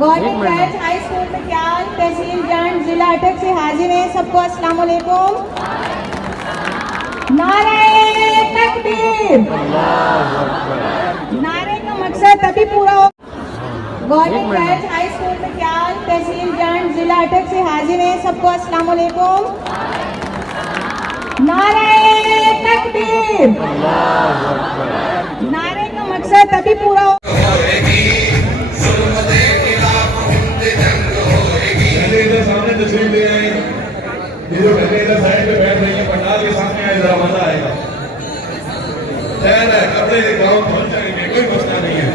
Government girls high school Matiala तहसील जंड जिला अटक से हाजिर हैं। सबको अस्सलाम वालेकुम। नारे तकबीर। नारे का मकसद तभी पूरा हो। Government girls high school Matiala तहसील जंड जिला अटक से हाजिर हैं। सबको अस्सलाम वालेकुम। नारे तकबीर। नारे का मकसद तभी पूरा हो। सामने तस्वीर ले आए, ये जो बहनें इधर साइड पे बैठ रही हैं, पंडाल के सामने आए, जरा मजा आएगा। खैर है, कपड़े गाँव पहुंच जाएंगे, कोई मसला नहीं है।